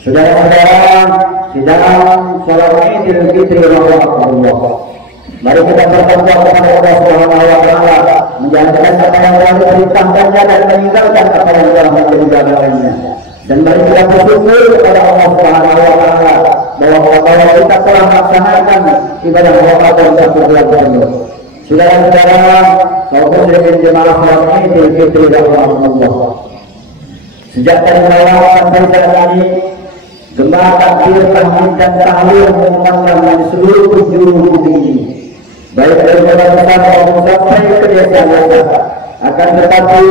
Saudara-saudara, di dalam sholat Idul Fitri rahimahullah, mari kita bertakwa kepada Allah Subhanahu wa taala, menjalankan apa yang telah diperintahkannya dan meninggalkan apa yang telah menjadi. Dan mari kita bersyukur kepada Allah Subhanahu wa taala bahwa kita telah melaksanakan ibadah Ramadan 1 bulan penuh. Saudara-saudara, kaum muslimin jemaah sholat Idul Fitri rahimahullah, sejak tadi malam sampai saat ini, gemah takbir, tahmid dan tahlil mengumandang di seluruh penjuru bumi ini, baik dari kota besar maupun sampai ke desa-desa. Akan tetapi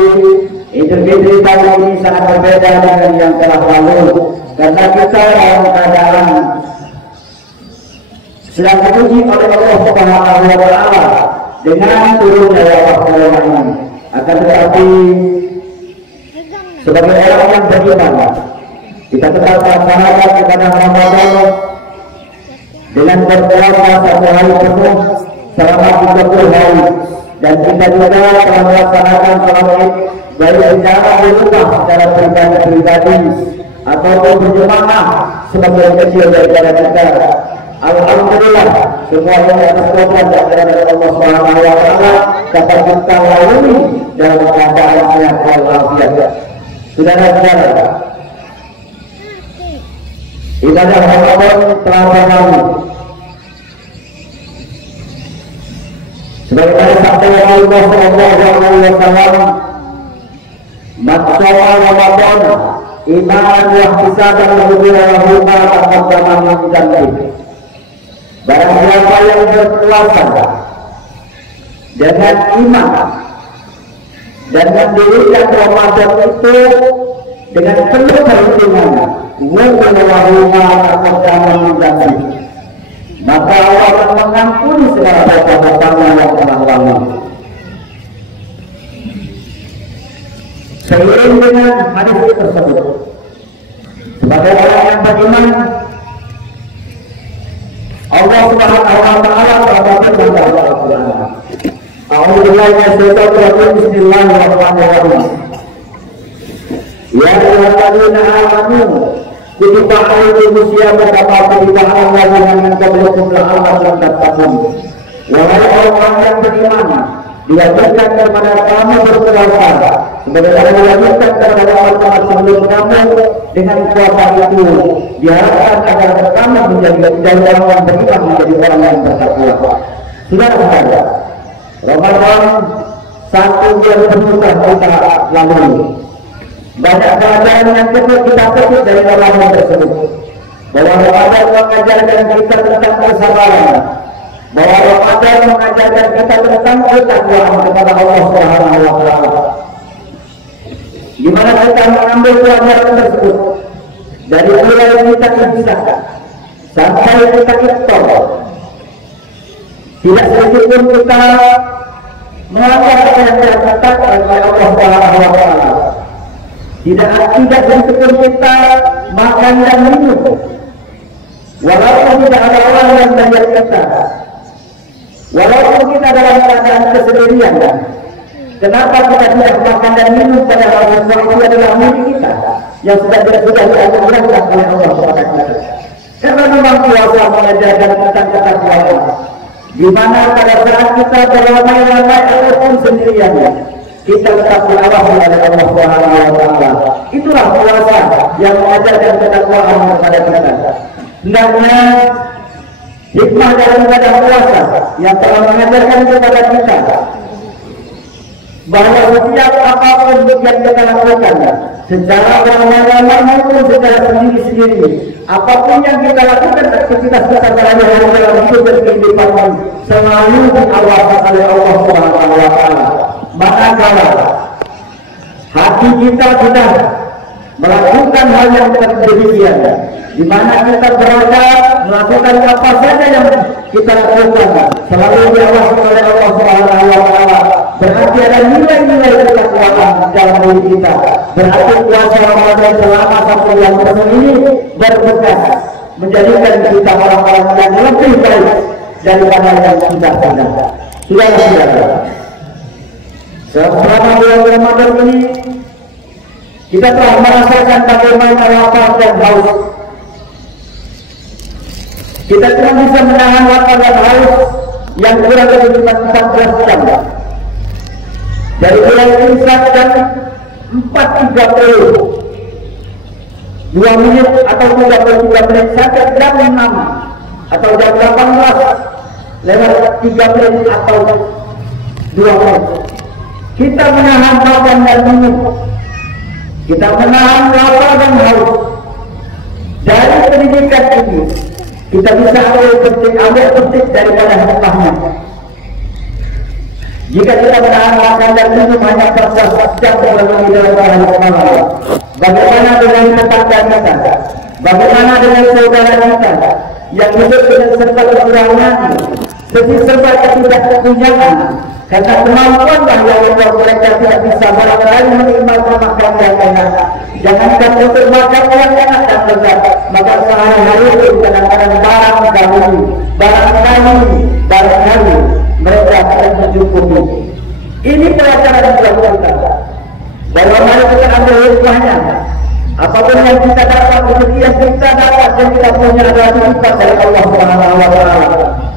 Idul Fitri tahun ini sangat berbeda dengan yang telah lalu, karena kita dalam keadaan sedang diuji oleh Allah Subhanahu wa taala dengan turunnya wabah corona ini. Akan tetapi sebagai orang yang beriman, kita tetap melaksanakan ibadah Ramadan dengan berpuasa 1 hari penuh selama 30 hari, dan kita juga telah melaksanakan sholat Id baik secara di rumah, secara pribadi ataupun berjemaah sebagian kecil daripada kita. Alhamdulillah, semuanya atas kuasa dari Allah Subhanahu wa taala dapat kita lalui dalam keadaan sehat walafiat. Saudara-saudara, ibadah Ramadan telah berlalu. Sebagaimana sabda Rasulullah sallallahu alaihi wasallam, "Man shoma Ramadan imanan wa ihtisaban ghufira lahu ma taqaddama min dhanbihi." Barang siapa yang berpuasa dengan iman dan mendirikan Ramadan itu dengan penuh perhitungan, maka Allah akan mengampuni segala dosa-dosanya yang telah lalu. Seiring dengan hadis tersebut, sebagai orang yang beriman, Allah Subhanahu wa taala telah berfirman dalam Al-Qur'an, "A'udzubillahi minasyaitonir rajim. Bismillahirrahmanirrahim. Ya ayyuhalladzina amanu kutiba alaykumus syiyamu kama kutiba alal ladzina min qablikum la'allakum tattaqun." Wahai orang yang beriman, diwajibkan kepada kamu berpuasa sebagaimana diwajibkan kepada orang sebelum kamu. Dengan puasa itu diharapkan agar kamu menjadi dari orang yang beriman menjadi orang yang bertakwa. Saudara-saudara, Ramadan 1 bulan penuh kita lalui. Banyak pelajaran yang kita petik dari Ramadan tersebut. Bahwa Ramadan mengajarkan kita tentang kesabaran, bahwa Ramadan mengajarkan kita tentang ketakwaan kepada Allah Subhanahu wa taala. Di mana kita mengambil pelajaran tersebut dari mulai kita imsak sampai kita iftar. Tidak sedikit pun kita melanggar apa yang dikatakan oleh Allah Subhanahu wa taala. Tidak bersyukur kita makan dan minum, walaupun tidak ada orang yang melihat kita, walaupun kita dalam keadaan kesendirian. Kenapa kita tidak makan dan minum padahal semua itu adalah milik kita yang sudah dianugerahkan oleh Allah kepada kita? Karena memang puasa mengajarkan tentang ketakwaan, di mana pada saat kita beramai-ramai ataupun sendirian, kita tetap diawasi oleh Allah Subhanahu wa Ta'ala. Itulah puasa yang mengajarkan ketakwaan kepada kita. Hendaknya hikmah daripada puasa yang telah mengajarkan kepada kita bahwa setiap apapun yang kita lakukan secara beramai-ramai maupun secara sendiri-sendiri, apapun yang kita lakukan aktivitas kita sehari-hari dalam hidup dan kehidupan selalu diawasi oleh Allah Subhanahu wa Ta'ala. Maka kalau hati kita sudah melakukan hal yang demikian, di mana kita berada melakukan apa saja yang kita lakukan selalu diawasi oleh Allah Subhanahu wa Ta'ala, berarti ada nilai-nilai ketakwaan dalam diri kita. Berarti puasa Ramadan selama 1 bulan penuh ini berbekas menjadikan kita orang-orang yang lebih baik daripada yang sudah. Selama bulan Ramadan ini kita telah merasakan bagaimana lapar dan haus. Kita cuma bisa menahan lapar dan haus yang kurang lebih 14 jam. Dari mulai imsak jam 4.30 2 menit atau 33 menit sampai jam 6 atau jam 18 lewat 3 menit atau 2 menit. Kita menahan makan dan minum, kita menahan lapar dan haus. Dari pendidikan ini kita bisa ambil petik daripada hikmahnya. Jika kita menahan makan dan minum hanya 14 jam dalam hari semalam, bagaimana dengan tetangga kita? Bagaimana dengan saudara kita yang hidup dengan serba kekurangan, serba ketidakpunyaan? Karena kemampuan yang membuat mereka tidak bisa barangkali menikmati makan yang enak. Jangankan untuk makan yang enak dan lezat, maka sehari-hari itu kadang-kadang barangkali mereka tidak mencukupi. Ini pelajaran yang kita. Bahwa mari kita ambil hikmahnya. Apapun yang kita dapat, yang kita dapat, yang kita punya adalah sifat dari Allah Subhanahu wa Ta'ala.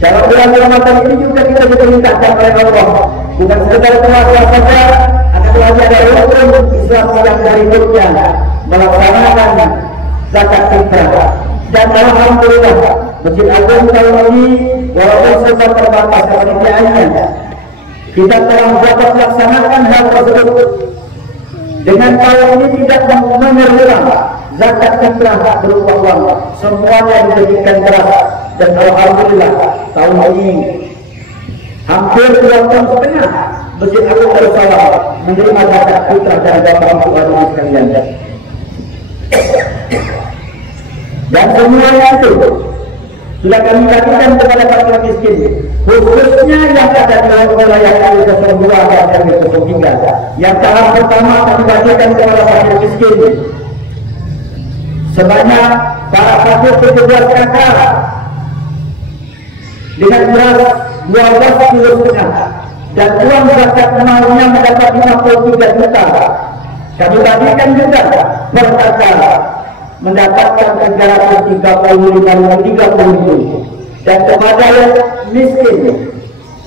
Dalam bulan Ramadan ini juga kita diperintahkan oleh Allah, bukan sekedar puasa saja, akan wajib ada rukun Islam yang berikutnya melaksanakan zakat fitrah. Dan alhamdulillah Masjid Agung tahun ini walaupun sempat terbatas kepanitiaannya, kita telah dapat melaksanakan hal tersebut dengan tahun ini tidak memerlukan zakat fitrah berupa uang, semuanya dijadikan beras. Dan alhamdulillah tahun ini hampir 2,5 tahun Masjid Agung Darussalam menerima zakat fitrah dari Bapak Ibu hadirin sekalian. Dan semuanya itu sudah kami bagikan kepada fakir miskin, khususnya yang ada di wilayah RW 02 dan RW 03. Yang tahap pertama kami bagikan kepada fakir miskin sebanyak para fakir 17 kakak dengan beras 12,5 kg dan uang zakat malnya mendapat 53 juta. Kami bagikan juga per kakak mendapatkan 335.030 dan kepada yang miskin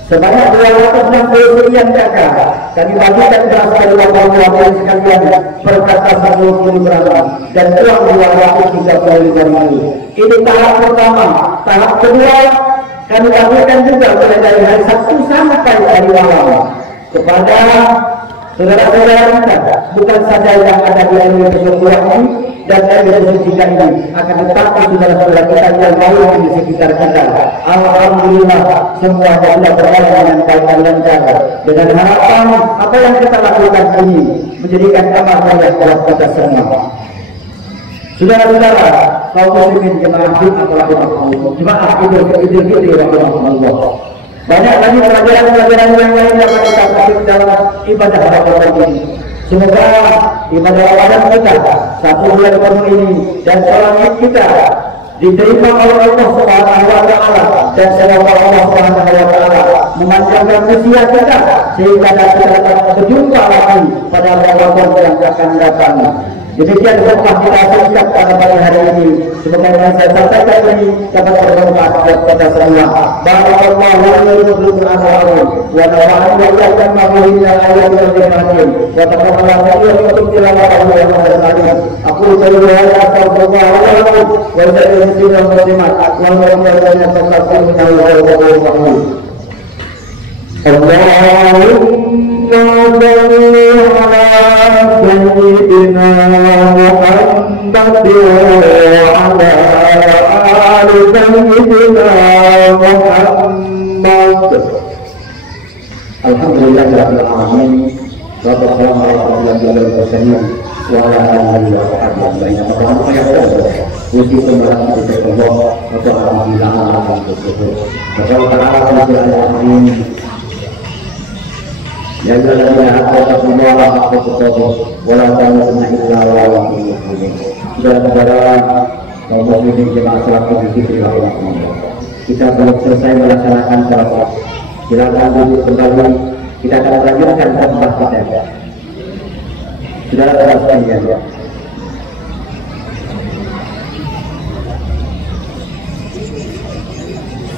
sebanyak 260 sekian kakak kami bagikan beras dari Bapak Ibu sekalian per kakak 10 kg dan uang 235.000. Ini tahap pertama. Tahap kedua kami bagikan juga mulai dari hari Sabtu sampai hari malam kepada saudara-saudara kita, bukan saja yang ada di RW 02 ini dan RW 03 ini, akan tetapi saudara-saudara kita yang lain di sekitar kita. Alhamdulillah semuanya sudah berjalan dengan baik dan lancar. Dengan harapan apa yang kita lakukan ini menjadikan amal jariah buat kita semua. Saudara-saudara, kaum muslimin jemaah Jumat jemaah Idul Fitri rahimahumullah. Banyak lagi pelajaran-pelajaran yang lain yang kita dapat dalam ibadah Ramadan ini. Semoga ibadah Ramadan kita 1 bulan penuh ini dan sholat kita diterima oleh Allah Subhanahu wa taala, dan semoga Allah Subhanahu wa taala memanjangkan usia kita sehingga dapat berjumpa lagi pada Ramadan yang akan datang. Demikian khutbah kita singkat pada pagi hari ini. Semoga yang saya sampaikan ini dapat bermanfaat buat kita semua. Barakallahu lakum fil Qur'an wa nafa'ani wa iyyakum bima fihi min ayatin wa bayyinatin. Wa taqabbalallahu minkum tilawatahu wa barakatuh. Aku ucapkan astaghfirullah wa lakum wa lillahi muslimin muslimat. Wa Allahumma salli ala Allahumma سيدنا محمد وعلى آل سيدنا محمد. الحمدلله رب العالمين والسلام على رسول الله وعلى آله وصحبه أجمعين. Usikum warahmatullahi wabarakatuh. Ya Allah, Alhamdulillah, wala tamutunna illa wa antum muslimun. Saudara-saudara kaum muslimin jemaah salat Idul Fitri, kita belum selesai melaksanakan salat. Silakan duduk kembali. Kita akan lanjutkan khutbah kita. Saudara-saudara sekalian,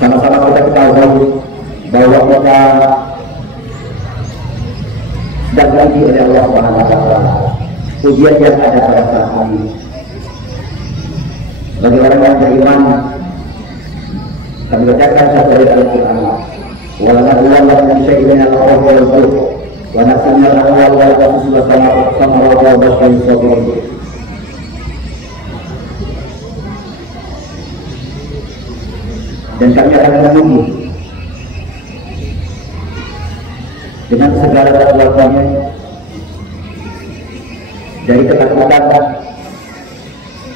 sama-sama kita ketahui bahwa kita dan lagi oleh Allah Subhanahu wa taala ujian yang ada pada saat ini. Bagi orang yang beriman, kami bacakan dari Al-Quran. Wa na'lamu min syai'in min al-khawfi wal khawf wa na'lamu al-ahwal wal qasas wa samara wa basyirin sabirin. Dan kami akan menunggu dengan segala kekuatannya dari ketakutan,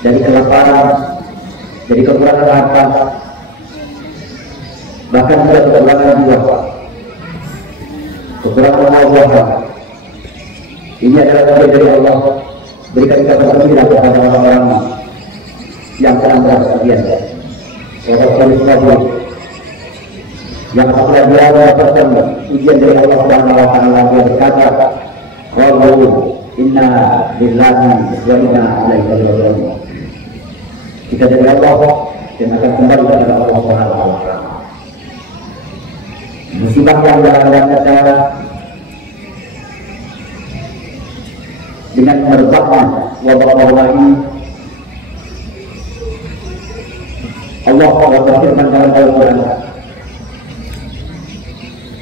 dari kelaparan, dari kekurangan harta, bahkan juga kekurangan jiwa, kekurangan Allah. Ini adalah ujian dari Allah. Berikan kabar gembira kepada orang-orang yang sedang berpergian. Orang-orang yang apabila dia mendapatkan ujian dari Allah Subhanahu wa taala, dia berkata, "Qalu inna lillahi wa inna ilaihi raji'un." Kita dari Allah dan akan kembali kepada Allah Subhanahu wa taala. Musibah yang melanda kita dengan merebaknya wabah Allah ini, Allah berfirman dalam Al-Quran,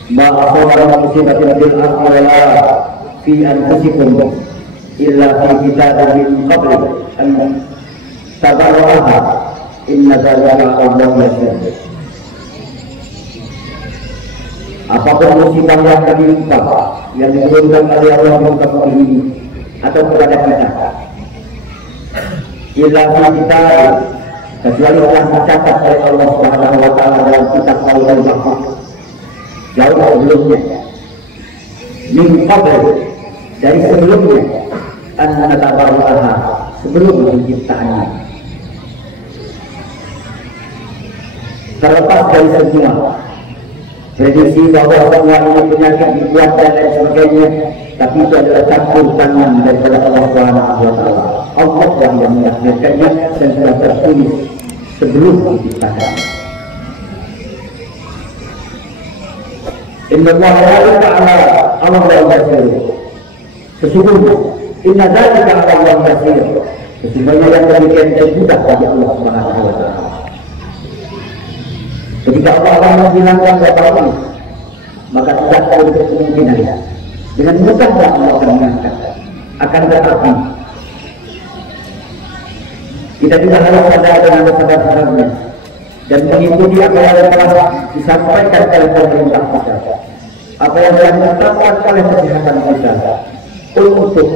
ma asaba musibatin fil ardi wala fi anfusikum illa fi kitabin min qabl an tabarraha inna dzalika 'alallahi yasir. Apapun musibah yang menimpa, yang diturunkan oleh Allah di muka bumi ini atau kepada kita, illa fi kitab, kecuali telah dicatat oleh Allah Subhanahu wa taala dalam kitab Al-Mahfuz jauh sebelumnya, min qabl, dari sebelumnya, an natabarraha, sebelum penciptaannya. Terlepas dari semua prediksi bahwa semua ini penyakit dibuat dan lain sebagainya, tapi itu adalah campur tangan daripada Allah Subhanahu wa taala. Allah yang menakdirkannya dan sudah tertulis sebelum diciptakan. Inna Allah ta'ala Allah yasir. Sesungguhnya inna dzalika 'ala Allah yasir. Sesungguhnya yang demikian mudah bagi Allah Subhanahu wa taala. Ketika Allah akan menghilangkan wabah ini, maka tidak ada kemungkinan dengan mudah Allah akan mengangkat. Akan tetapi kita juga harus sadar dengan kesadaran dan mengikuti apa yang telah disampaikan oleh pemerintah kita, apa yang telah ditetapkan oleh kesehatan kita, untuk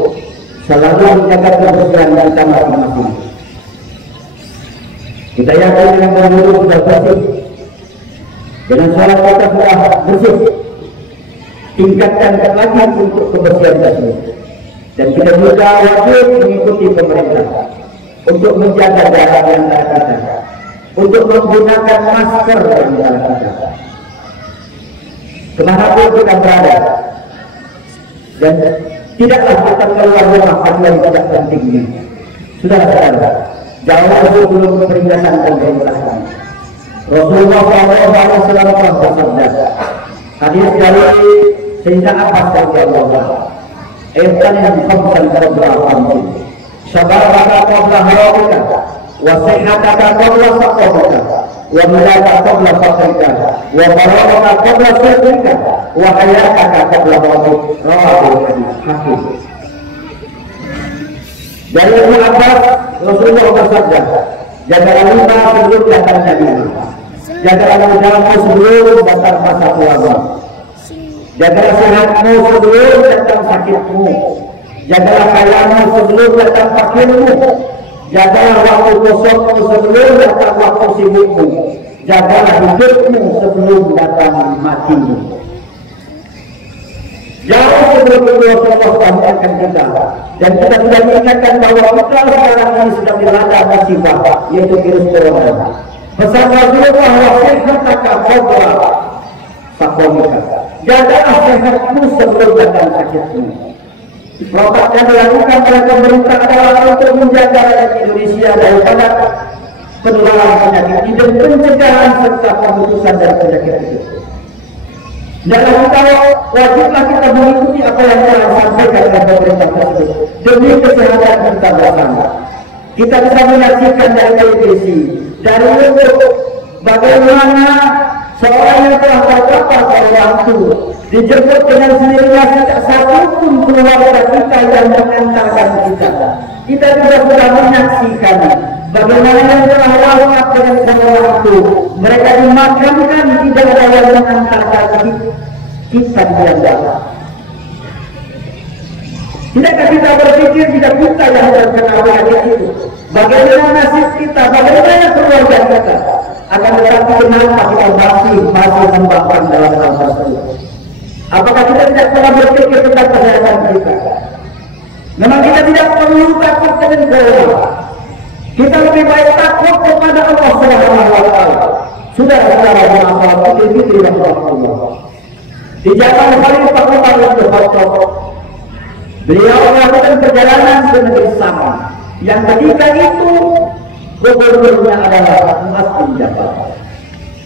selalu menjaga kebersihan kita masing-masing. Kita yakin dengan berwudu sudah bersih, dengan sholat kita sudah bersih, tingkatkan lagi untuk kebersihan tersebut. Dan kita juga wajib mengikuti pemerintah untuk menjaga jarak di antara kita, untuk menggunakan masker di antara kita. Kemanapun kita berada, dan tidaklah kita keluar rumah kecuali tidak pentingnya. Sudah saudara, jauh sebelum peringatan pemerintah, Rasulullah SAW telah bersabda, hadis dari Sayyidina Abbas radhiyallahu anhu, "Ihtanim khamsan qabla khamsin, shababaka qabla haramika, wa sihhataka qabla saqamika, wa malaka qabla fakrika, wa faragaka qabla sirrika, wa hayataka qabla mautik." Rawahu Hakim. Dari Ibnu Abbas, Rasulullah bersabda, jagalah lima sebelum datangnya lima, jagalah mudamu sebelum datang masa tuamu, jagalah sehatmu sebelum datang sakitmu, jagalah kayamu sebelum datang fakirmu, jagalah waktu kosongmu sebelum datang waktu sibukmu, jagalah hidupmu sebelum datang matimu. Jauh sebelum Rasulullah mengingatkan kita, dan kita sudah mengingatkan bahwa kita sekarang ini sedang dilanda musibah, yaitu virus corona. Pesan Rasulullah, "Wasihataka qabla saqamika." Jagalah sehatmu sebelum datang sakitmu. Protokol yang dilakukan oleh pemerintah adalah untuk menjaga rakyat Indonesia daripada penularan penyakit ini dan pencegahan serta pemutusan dari penyakit itu. Dalam kita wajiblah kita mengikuti apa yang telah disampaikan oleh pemerintah tersebut demi kesehatan kita bersama. Kita bisa menyaksikan dari televisi, dari YouTube, bagaimana seorang yang telah terpapar oleh waktu dijemput dengan sendirinya, tidak satu pun keluarga kita yang mengantarkan kita. Kita juga sudah menyaksikan bagaimana yang telah wafat dengan waktu, mereka dimakamkan, tidak ada yang mengantarkan kita di dalam. Tidakkah kita berpikir tidak kita yang terkena penyakit itu? Bagaimana nasib kita? Bagaimana keluarga kita? Akan tetapi kenapa kita masih membangkang dalam hal tersebut? Apakah kita tidak pernah berpikir tentang kesehatan kita? Memang kita tidak perlu takut dengan corona. Kita lebih baik takut kepada Allah Subhanahu wa Ta'ala. Sudah saudara Idul Fitri dan Allah. Di zaman Khalifah Umar bin Khattab, beliau melakukan perjalanan ke negeri Syam, yang ketika itu gubernurnya adalah Mu'adz bin Jabal.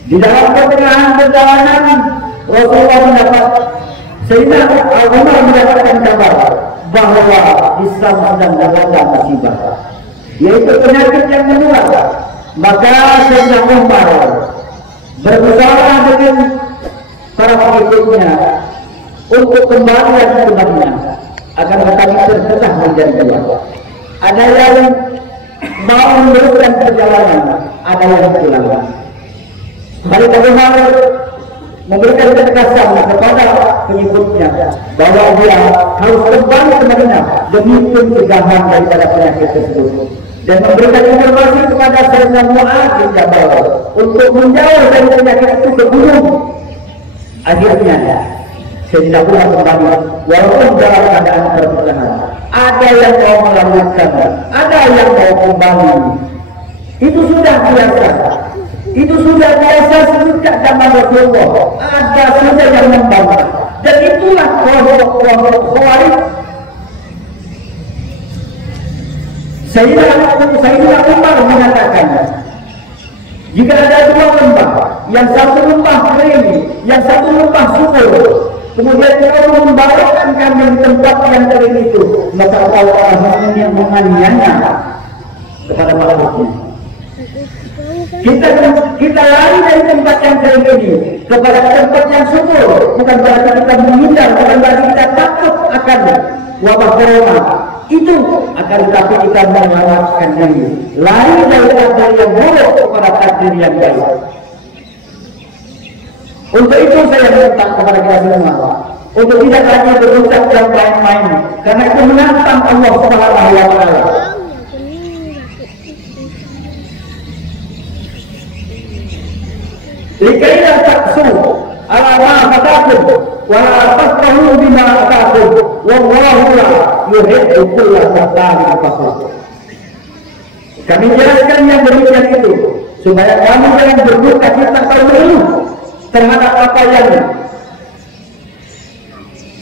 Di dalam pertengahan perjalanan, Rasulullah mendapat, sehingga Umar mendapatkan kabar bahwa di Syam sedang dilanda musibah, yaitu penyakit yang menular. Maka Sayyidina Umar bermusyawarah dengan para pengikutnya untuk kembali ke Madinah, akan tetapi terbelah menjadi dua. Ada yang mau meneruskan perjalanan, ada yang pulang. Mereka memberikan ketegasan kepada pengikutnya bahwa dia harus kembali ke Madinah demi pencegahan daripada penyakit tersebut, dan memberikan informasi kepada Sayyidina Mu'adz bin Jabal untuk menjauh dari penyakit itu ke gunung. Akhirnya Sayyidina Umar kembali walaupun dalam keadaan perpecahan. Ada yang mau melanjutkan, ada yang mau kembali. Itu sudah biasa. Itu sudah biasa sejak zaman Rasulullah. Ada saja yang membantah, dan itulah kelompok Khawarij. Sayyidina Umar mengatakan, jika ada dua lembah, yang satu lembah kering, yang satu lembah subur, kemudian kau membawakan kami di tempat yang kering itu, maka Allah yang menganiaya kepada makhluknya. Kita lari dari tempat yang kering ini kepada tempat yang subur, bukan berarti kita menghindar, bukan berarti kita takut akan wabah corona. Itu akan tetapi kita menyelamatkan diri, lari dari takdir yang buruk kepada takdir yang baik. Untuk itu saya minta kepada kita semua untuk tidak lagi berucap dan main-main, karena itu menantang Allah Subhanahu wa Ta'ala. Likailah taksu ala ma fatakum wa la tafrahu bima ataakum wallahu la yuhibbu kulla khattarin kafur. Kami jelaskan yang demikian itu supaya kamu jangan berduka cita terlalu terhadap apa yang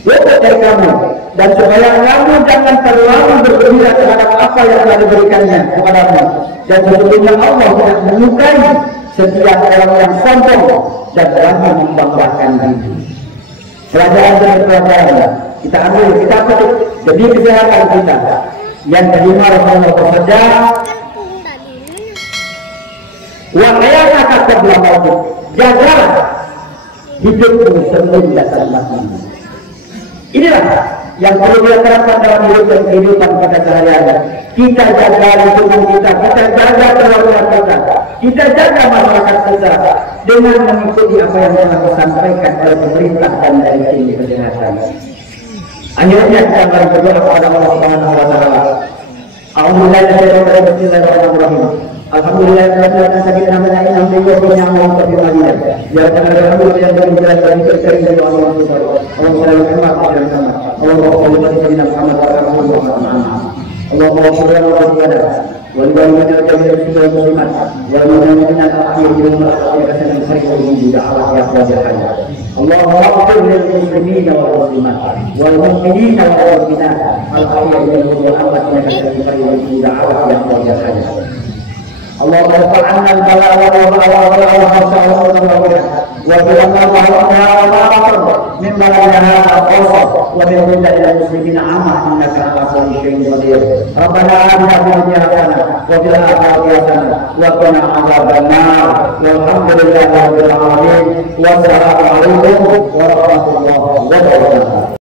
lepas dari kamu, dan supaya kamu jangan terlalu bergembira terhadap apa yang telah diberikannya kepadamu. Dan sesungguhnya Allah tidak menyukai setiap orang yang sombong dan berani membanggakan diri. Pelajaran demi pelajaran kita ambil, kita petik demi kesehatan kita. Yang kelima, Rasulullah bersabda, wa hayataka qabla mautik, jagalah hidupmu sebelum datang matimu. Inilah yang perlu kita terapkan dalam hidup dan kehidupan kita sehari-hari. Kita jaga lingkungan kita, kita jaga keluarga kita, kita jaga masyarakat kita dengan mengikuti apa yang telah disampaikan oleh pemerintah dan dari tim kesehatan. Akhirnya kita berdoa kepada Allah Subhanahu wa taala. Bismillahirrahmanirrahim. Alhamdulillah karena sakit namanya yang menjadi yang mau terima. Ya karena alhamdulillah yang berjalan dari kerja Allah Subhanahu. Allah Allahumma salli ala Muhammad wa ala ali Muhammad wa ala Allahumma ighfir lil muslimina wal muslimat wal mu'minina wal mu'minat al ahya'i minhum wal amwat innaka sami'un qarib. Allahumma irfa' 'anna al-bala'a wal من بلدنا الأوسط ومن بلاد المسلمين عامة إنك على كل شيء قدير. ربنا آتنا في الدنيا حسنة وفي الآخرة حسنة وقنا عذاب النار والحمد لله رب العالمين والسلام عليكم ورحمة الله وبركاته.